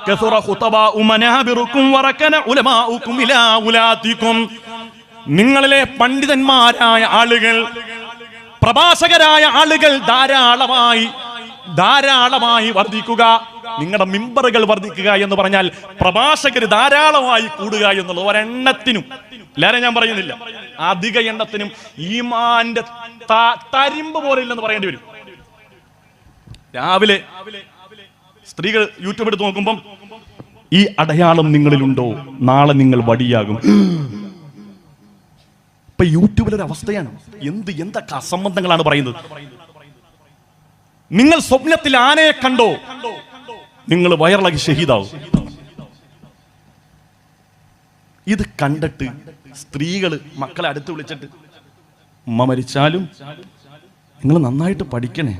كثر خطباء منابركم وركن علماؤكم إلى ولاتكم നിങ്ങളിലെ പണ്ഡിതന്മാരായ ആളുകൾ പ്രഭാഷകരായ ആളുകൾ ധാരാളമായി ധാരാളമായി വർദ്ധിക്കുക നിങ്ങളുടെ മിമ്പറുകൾ വർദ്ധിക്കുക എന്ന് പറഞ്ഞാൽ പ്രഭാഷകർ ധാരാളമായി കൂടുക എന്നുള്ളത് ഒരെണ്ണത്തിനും എല്ലാവരും ഞാൻ പറയുന്നില്ല അധിക എണ്ണത്തിനും ഈമാന്റെ ത- തരിമ്പ് പോലെ ഇല്ലെന്ന് പറയേണ്ടി വരും രാവിലെ സ്ത്രീകൾ യൂട്യൂബ് എടുത്ത് നോക്കുമ്പം ഈ അടയാളം നിങ്ങളിലുണ്ടോ? നാളെ നിങ്ങൾ വടിയാകും. ഇപ്പൊ യൂട്യൂബിലൊരു അവസ്ഥയാണ്. എന്ത് എന്തൊക്കെ അസംബന്ധങ്ങളാണ് പറയുന്നത്? നിങ്ങൾ സ്വപ്നത്തിൽ ആനയെ കണ്ടോ? നിങ്ങൾ വയറിളകി ഷഹീദാവും. ഇത് കണ്ടിട്ട് സ്ത്രീകൾ മക്കളെ അടുത്ത് വിളിച്ചിട്ട് ഉമ്മ മരിച്ചാലും നിങ്ങൾ നന്നായിട്ട് പഠിക്കണേ.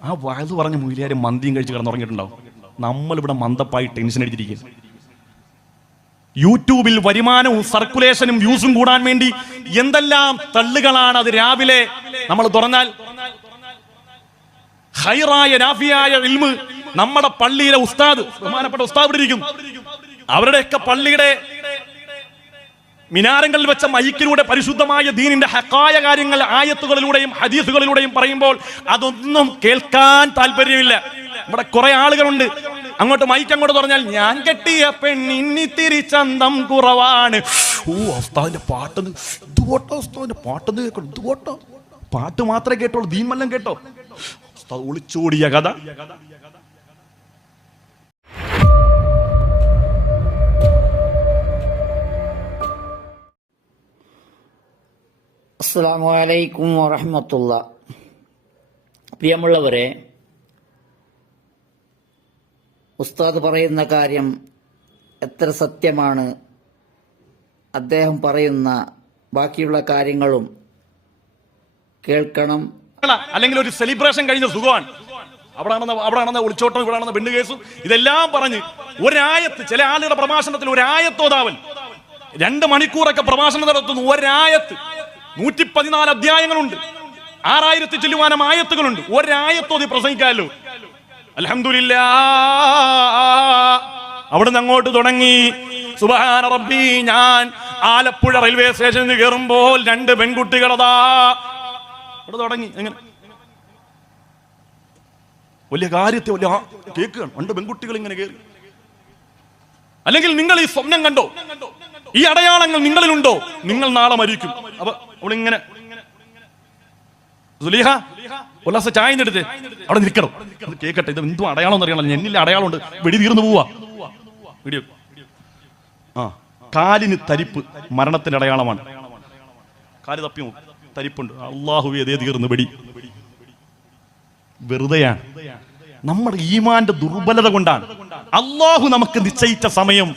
ആ വയത് പറഞ്ഞ മൂലിയാർ മന്തിയും കഴിച്ച് കിടന്നുറങ്ങിയിട്ടുണ്ടാവും. നമ്മളിവിടെ മന്ദപ്പായി ടെൻഷൻ അടിച്ചിരിക്കും യൂട്യൂബിൽ വരുമാനവും സർക്കുലേഷനും വ്യൂസും കൂടാൻ വേണ്ടി എന്തെല്ലാം തള്ളുകളാണ് അത് രാവിലെ നമ്മൾ തുറന്നാൽ? ഹൈറായ രാഫിയായ ഇൽമ് നമ്മുടെ പള്ളിയിലെ ഉസ്താദ് ബഹുമാനപ്പെട്ട ഉസ്താദ് ഇരിക്കും. അവരുടെയൊക്കെ പള്ളിയുടെ മിനാരങ്ങളിൽ വെച്ച മൈക്കിലൂടെ പരിശുദ്ധമായ ദീനിന്റെ ഹക്കായ കാര്യങ്ങൾ ആയത്തുകളിലൂടെയും ഹദീസുകളിലൂടെയും പറയുമ്പോൾ അതൊന്നും കേൾക്കാൻ താല്പര്യമില്ല. ഇവിടെ കുറെ ആളുകളുണ്ട്. അങ്ങോട്ട് മൈക്ക് അങ്ങോട്ട് പറഞ്ഞാൽ ഞാൻ കെട്ടിയ പെണ്ണിന്നി ചന്തം കുറവാണ്. ഓ അവസ്ഥാവിന്റെ പാട്ടെന്ന് ഇതുപോട്ടോ അവസ്ഥാവിന്റെ പാട്ടെന്ന് കേൾക്കണം ഇതുപോട്ടോ. പാട്ട് മാത്രമേ കേട്ടോളൂ ദീൻമല്ലം കേട്ടോ. ഒളിച്ചോടിയ കഥ. അസ്സാം വലൈക്കും വറഹമത്തുള്ള. പ്രിയമുള്ളവരെ ഉസ്താദ് പറയുന്ന കാര്യം എത്ര സത്യമാണ്. അദ്ദേഹം പറയുന്ന ബാക്കിയുള്ള കാര്യങ്ങളും കേൾക്കണം. അല്ലെങ്കിൽ ഒരു സെലിബ്രേഷൻ കഴിഞ്ഞ സുഖമാണ് അവിടെ ആണെന്ന ഒളിച്ചോട്ടം ഇവിടെ ആണെന്ന ബെണ്ട് കേസും ഇതെല്ലാം പറഞ്ഞ് ഒരായത്ത് ചില ആളുകളുടെ പ്രഭാഷണത്തിൽ ഒരായത്തോതാവൻ രണ്ട് മണിക്കൂറൊക്കെ പ്രഭാഷണം നടത്തുന്നു ഒരായത്ത്. നൂറ്റി പതിനാല് അധ്യായങ്ങളുണ്ട്. ആറായിരത്തി ചെല്ലുവാനം ആയത്തുകളുണ്ട്. ഒരായത്തോതി പ്രസംഗിക്കാലോ. അലഹമില്ല അവിടുന്ന് അങ്ങോട്ട് തുടങ്ങി. സുബഹാന റബ്ബി ഞാൻ ആലപ്പുഴ റെയിൽവേ സ്റ്റേഷനിൽ കയറുമ്പോൾ രണ്ട് പെൺകുട്ടികളതാ. അവിടെ തുടങ്ങി. എങ്ങനെ? വലിയ കാര്യത്തെ വലിയ കേൾക്കുകയാണ്. രണ്ട് പെൺകുട്ടികൾ ഇങ്ങനെ കയറി അല്ലെങ്കിൽ നിങ്ങൾ ഈ സ്വപ്നം കണ്ടോ? ഈ അടയാളങ്ങൾ നിങ്ങളിലുണ്ടോ? നിങ്ങൾ നാളെ മരിക്കും. അപ്പൊ അവളിങ്ങനെ സുലീഹ അവിടെ നിൽക്കണം. കേക്കട്ടെ ഇത് എന്തും അടയാളം അറിയണം. എന്നില്ല അടയാളമുണ്ട്. വെടി തീർന്നു പോവാ. ആ കാലിന് തരിപ്പ് മരണത്തിന്റെ അടയാളമാണ്. കാൽ തപ്പി. തരിപ്പുണ്ട്. അള്ളാഹു അതേ തീർന്നു വെടി. വെറുതെയാണ്. നമ്മുടെ ഈമാന്റെ ദുർബലത കൊണ്ടാണ്. അള്ളാഹു നമുക്ക് നിശ്ചയിച്ച സമയം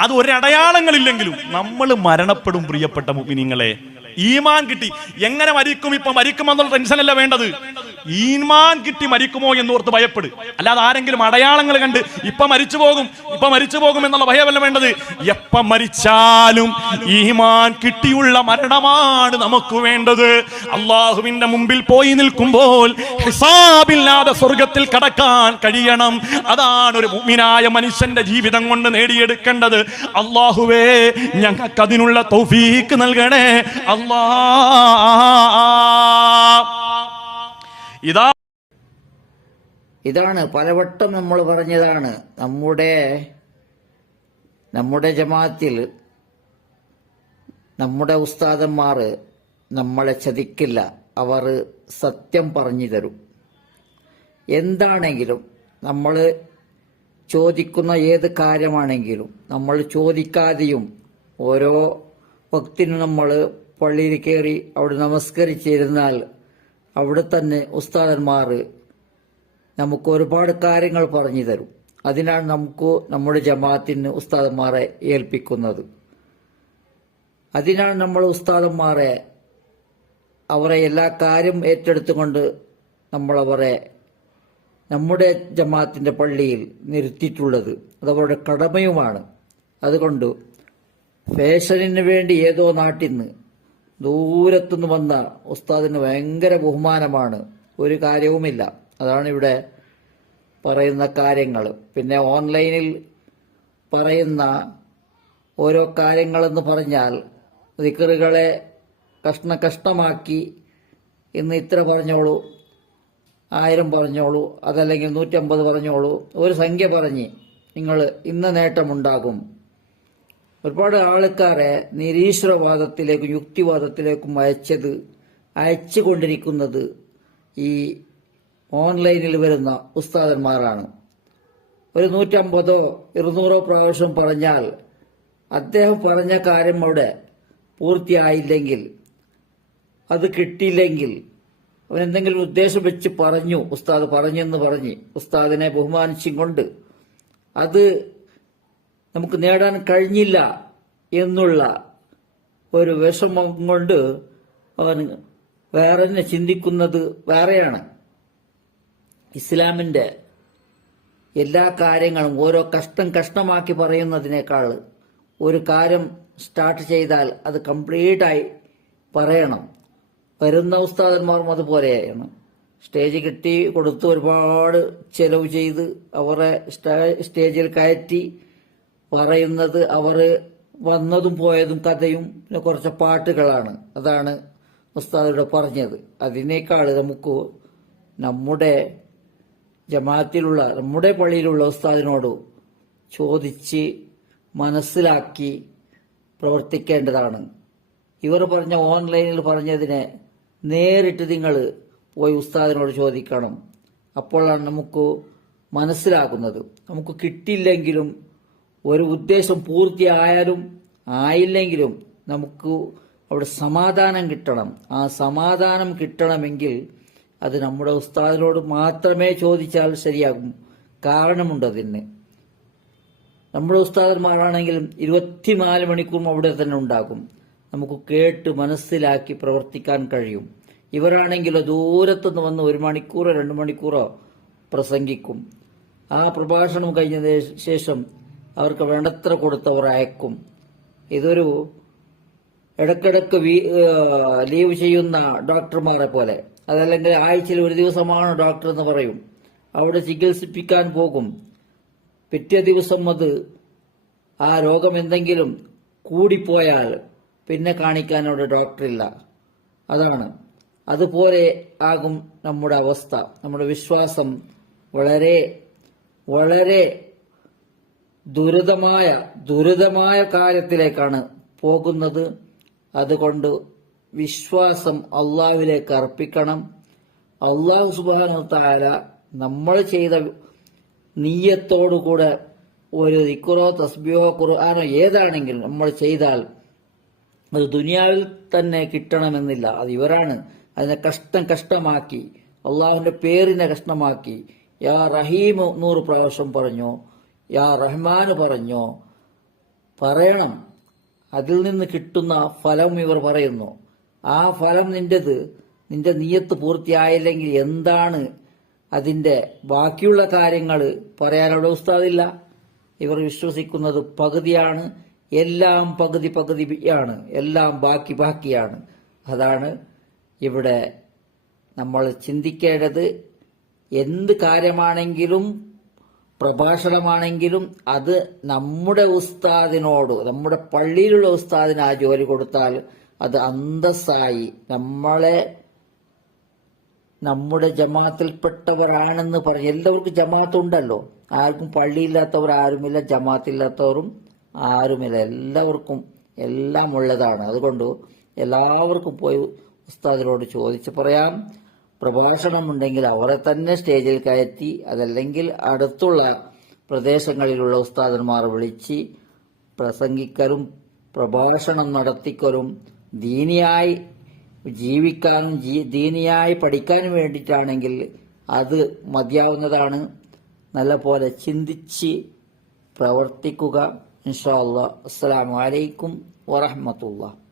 അത് ഒരടയാളങ്ങളില്ലെങ്കിലും നമ്മൾ മരണപ്പെടും പ്രിയപ്പെട്ട മുമിനിങ്ങളെ ഈമാൻ കിട്ടി. എങ്ങനെ മരിക്കും ഇപ്പൊ? മരിക്കുമെന്നുള്ള ടെൻഷൻ അല്ല വേണ്ടത്. ഈമാൻ കിട്ടി മരിക്കുമോ എന്നോർത്ത് ഭയപ്പെടും. അല്ലാതെ ആരെങ്കിലും അടയാളങ്ങൾ കണ്ട് ഇപ്പൊ മരിച്ചു പോകും ഇപ്പൊ മരിച്ചു പോകും എന്നുള്ള ഭയമല്ല വേണ്ടത്. എപ്പ മരിച്ചാലും ഈമാൻ കിട്ടിയുള്ള മരണമാണ് നമുക്ക് വേണ്ടത്. അള്ളാഹുവിന്റെ മുമ്പിൽ പോയി നിൽക്കുമ്പോൾ ഹിസാബില്ലാതെ സ്വർഗത്തിൽ കടക്കാൻ കഴിയണം. അതാണ് ഒരു മുഅ്മിനായ മനുഷ്യന്റെ ജീവിതം കൊണ്ട് നേടിയെടുക്കേണ്ടത്. അള്ളാഹുവേ ഞങ്ങൾക്ക് അതിനുള്ള തൗഫീക്ക് നൽകണേ. അല്ലാ ഇതാ ഇതാണ് പലവട്ടം നമ്മൾ പറഞ്ഞതാണ് നമ്മുടെ നമ്മുടെ ജമാത്തിൽ നമ്മുടെ ഉസ്താദന്മാർ നമ്മളെ ചതിക്കില്ല അവർ സത്യം പറഞ്ഞു തരും. എന്താണെങ്കിലും നമ്മൾ ചോദിക്കുന്ന ഏത് കാര്യമാണെങ്കിലും നമ്മൾ ചോദിക്കാതെയും ഓരോ ഭക്തിനും നമ്മൾ പള്ളിയിൽ കയറി അവിടെ നമസ്കരിച്ചിരുന്നാൽ അവിടെ തന്നെ ഉസ്താദന്മാർ നമുക്ക് ഒരുപാട് കാര്യങ്ങൾ പറഞ്ഞു തരും. അതിനാണ് നമുക്ക് നമ്മുടെ ജമാഅത്തിന് ഉസ്താദന്മാരെ ഏൽപ്പിക്കുന്നത്. അതിനാണ് നമ്മൾ ഉസ്താദന്മാരെ അവരെ എല്ലാ കാര്യം ഏറ്റെടുത്തുകൊണ്ട് നമ്മളവരെ നമ്മുടെ ജമാഅത്തിന്റെ പള്ളിയിൽ നിർത്തിയിട്ടുള്ളത്. അതവരുടെ കടമയുമാണ്. അതുകൊണ്ട് ഫാഷനിന് വേണ്ടി ഏതോ നാട്ടിൽ നിന്ന് ദൂരത്തുനിന്ന് വന്ന ഉസ്താദിന് ഭയങ്കര ബഹുമാനമാണ്. ഒരു കാര്യവുമില്ല. അതാണ് ഇവിടെ പറയുന്ന കാര്യങ്ങൾ. പിന്നെ ഓൺലൈനിൽ പറയുന്ന ഓരോ കാര്യങ്ങളെന്ന് പറഞ്ഞാൽ ദിക്കറുകളെ കഷ്ണ കഷ്ണമാക്കി ഇന്ന് ഇത്ര പറഞ്ഞോളൂ ആയിരം പറഞ്ഞോളൂ അതല്ലെങ്കിൽ നൂറ്റമ്പത് പറഞ്ഞോളൂ ഒരു സംഖ്യ പറഞ്ഞ് നിങ്ങൾ ഇന്ന നേട്ടമുണ്ടാകും. ഒരുപാട് ആൾക്കാരെ നിരീശ്വരവാദത്തിലേക്കും യുക്തിവാദത്തിലേക്കും അയച്ചത് അയച്ചു കൊണ്ടിരിക്കുന്നത് ഈ ഓൺലൈനിൽ വരുന്ന ഉസ്താദന്മാരാണ്. ഒരു നൂറ്റമ്പതോ ഇരുന്നൂറോ പ്രാവശ്യം പറഞ്ഞാൽ അദ്ദേഹം പറഞ്ഞ കാര്യം അവിടെ പൂർത്തിയായില്ലെങ്കിൽ അത് കിട്ടിയില്ലെങ്കിൽ അവൻ എന്തെങ്കിലും ഉദ്ദേശം വെച്ച് പറഞ്ഞു ഉസ്താദ് പറഞ്ഞെന്ന് പറഞ്ഞ് ഉസ്താദിനെ ബഹുമാനിച്ചും കൊണ്ട് അത് നമുക്ക് നേടാൻ കഴിഞ്ഞില്ല എന്നുള്ള ഒരു വിഷമം കൊണ്ട് അവൻ വേറെ ചിന്തിക്കുന്നത് വേറെയാണ്. ഇസ്ലാമിന്റെ എല്ലാ കാര്യങ്ങളും ഓരോ കഷ്ടം കഷ്ടമാക്കി പറയുന്നതിനേക്കാൾ ഒരു കാര്യം സ്റ്റാർട്ട് ചെയ്താൽ അത് കംപ്ലീറ്റായി പറയണം. വരുന്ന ഉസ്താദന്മാരും അതുപോലെയാണ്. സ്റ്റേജ് കെട്ടി കൊടുത്ത് ഒരുപാട് ചെലവ് ചെയ്ത് അവരെ സ്റ്റേജിൽ കയറ്റി പറയുന്നത് അവർ വന്നതും പോയതും കഥയും കുറച്ച് പാട്ടുകളാണ്. അതാണ് ഉസ്താദിവിടെ പറഞ്ഞത്. അതിനേക്കാൾ നമുക്ക് നമ്മുടെ ജമാഅത്തിലുള്ള നമ്മുടെ പള്ളിയിലുള്ള ഉസ്താദിനോട് ചോദിച്ച് മനസ്സിലാക്കി പ്രവർത്തിക്കേണ്ടതാണ്. ഇവർ പറഞ്ഞ ഓൺലൈനിൽ പറഞ്ഞതിനെ നേരിട്ട് നിങ്ങൾ പോയി ഉസ്താദിനോട് ചോദിക്കണം. അപ്പോഴാണ് നമുക്ക് മനസ്സിലാക്കുന്നത് നമുക്ക് കിട്ടിയില്ലെങ്കിലും ഒരു ഉദ്ദേശം പൂർത്തിയായാലും ആയില്ലെങ്കിലും നമുക്ക് അവിടെ സമാധാനം കിട്ടണം. ആ സമാധാനം കിട്ടണമെങ്കിൽ അത് നമ്മുടെ ഉസ്താദിനോട് മാത്രമേ ചോദിച്ചാൽ ശരിയാകും. കാരണമുണ്ട് അതിന്. നമ്മുടെ ഉസ്താദന്മാരാണെങ്കിലും ഇരുപത്തിനാല് മണിക്കൂറും അവിടെ തന്നെ ഉണ്ടാകും. നമുക്ക് കേട്ട് മനസ്സിലാക്കി പ്രവർത്തിക്കാൻ കഴിയും. ഇവരാണെങ്കിലോ ദൂരത്തുനിന്ന് വന്ന് ഒരു മണിക്കൂറോ രണ്ട് മണിക്കൂറോ പ്രസംഗിക്കും. ആ പ്രഭാഷണം കഴിഞ്ഞതിന് ശേഷം അവർക്ക് വേണ്ടത്ര കൊടുത്തവർ അയക്കും. ഇതൊരു ഇടക്കിടക്ക് ലീവ് ചെയ്യുന്ന ഡോക്ടർമാരെ പോലെ. അതല്ലെങ്കിൽ ആഴ്ചയിൽ ഒരു ദിവസമാണ് ഡോക്ടർ എന്ന് പറയും. അവിടെ ചികിത്സിപ്പിക്കാൻ പോകും. പിറ്റേ ദിവസം അത് ആ രോഗം എന്തെങ്കിലും കൂടിപ്പോയാൽ പിന്നെ കാണിക്കാൻ അവിടെ ഡോക്ടറില്ല. അതാണ്. അതുപോലെ ആകും നമ്മുടെ അവസ്ഥ. നമ്മുടെ വിശ്വാസം വളരെ വളരെ ദുരിതമായ ദുരിതമായ കാര്യത്തിലേക്കാണ് പോകുന്നത്. അതുകൊണ്ട് വിശ്വാസം അള്ളാഹുവിലേക്ക് അർപ്പിക്കണം. അള്ളാഹു സുബാനു താര നമ്മൾ ചെയ്ത നീയത്തോടുകൂടെ ഒരു ഇക്കുറോ തസ്ബിയോ ഖുർആാനോ ഏതാണെങ്കിലും നമ്മൾ ചെയ്താൽ അത് ദുനിയാവിൽ തന്നെ കിട്ടണമെന്നില്ല. അത് ഇവരാണ് അതിനെ കഷ്ടം കഷ്ടമാക്കി അള്ളാഹുവിന്റെ പേരിനെ കഷ്ടമാക്കി. യാ റഹീം നൂറ് പ്രാവശ്യം പറഞ്ഞോ യാ റഹ്മാൻ പറഞ്ഞു? പറയണം. അതിൽ നിന്ന് കിട്ടുന്ന ഫലം ഇവർ പറയുന്നു. ആ ഫലം നിന്റേത് നിന്റെ നീയത്ത് പൂർത്തിയായില്ലെങ്കിൽ എന്താണ് അതിന്റെ ബാക്കിയുള്ള കാര്യങ്ങൾ പറയാനവിടെ ഉസ്താദില്ല. ഇവർ വിശ്വസിക്കുന്നത് പകുതിയാണ്. എല്ലാം പകുതി പകുതിയാണ് എല്ലാം ബാക്കി ബാക്കിയാണ്. അതാണ് ഇവിടെ നമ്മൾ ചിന്തിക്കേണ്ടത്. എന്ത് കാര്യമാണെങ്കിലും പ്രഭാഷണമാണെങ്കിലും അത് നമ്മുടെ ഉസ്താദിനോട് നമ്മുടെ പള്ളിയിലുള്ള ഉസ്താദിന് ആ ജോലി കൊടുത്താൽ അത് അന്തസ്സായി. നമ്മളെ നമ്മുടെ ജമാത്തിൽപ്പെട്ടവരാണെന്ന് പറഞ്ഞ് എല്ലാവർക്കും ജമാഅത്ത് ഉണ്ടല്ലോ ആർക്കും പള്ളിയില്ലാത്തവർ ആരുമില്ല ജമാത്തില്ലാത്തവരും ആരുമില്ല. എല്ലാവർക്കും എല്ലാം ഉള്ളതാണ്. അതുകൊണ്ട് എല്ലാവർക്കും പോയി ഉസ്താദിനോട് ചോദിച്ച് പറയാം. പ്രഭാഷണമുണ്ടെങ്കിൽ അവരെ തന്നെ സ്റ്റേജിൽ കയറ്റി അതല്ലെങ്കിൽ അടുത്തുള്ള പ്രദേശങ്ങളിലുള്ള ഉസ്താദന്മാർ വിളിച്ച് പ്രസംഗിക്കലും പ്രഭാഷണം നടത്തിക്കലും ദീനിയായി ജീവിക്കാനും ദീനിയായി പഠിക്കാനും വേണ്ടിയിട്ടാണെങ്കിൽ അത് മതിയാവുന്നതാണ്. നല്ല പോലെ ചിന്തിച്ച് പ്രവർത്തിക്കുക. ഇൻഷാ അല്ലാ അസ്സലാമു അലൈക്കും വറഹ്മത്തുള്ളാഹി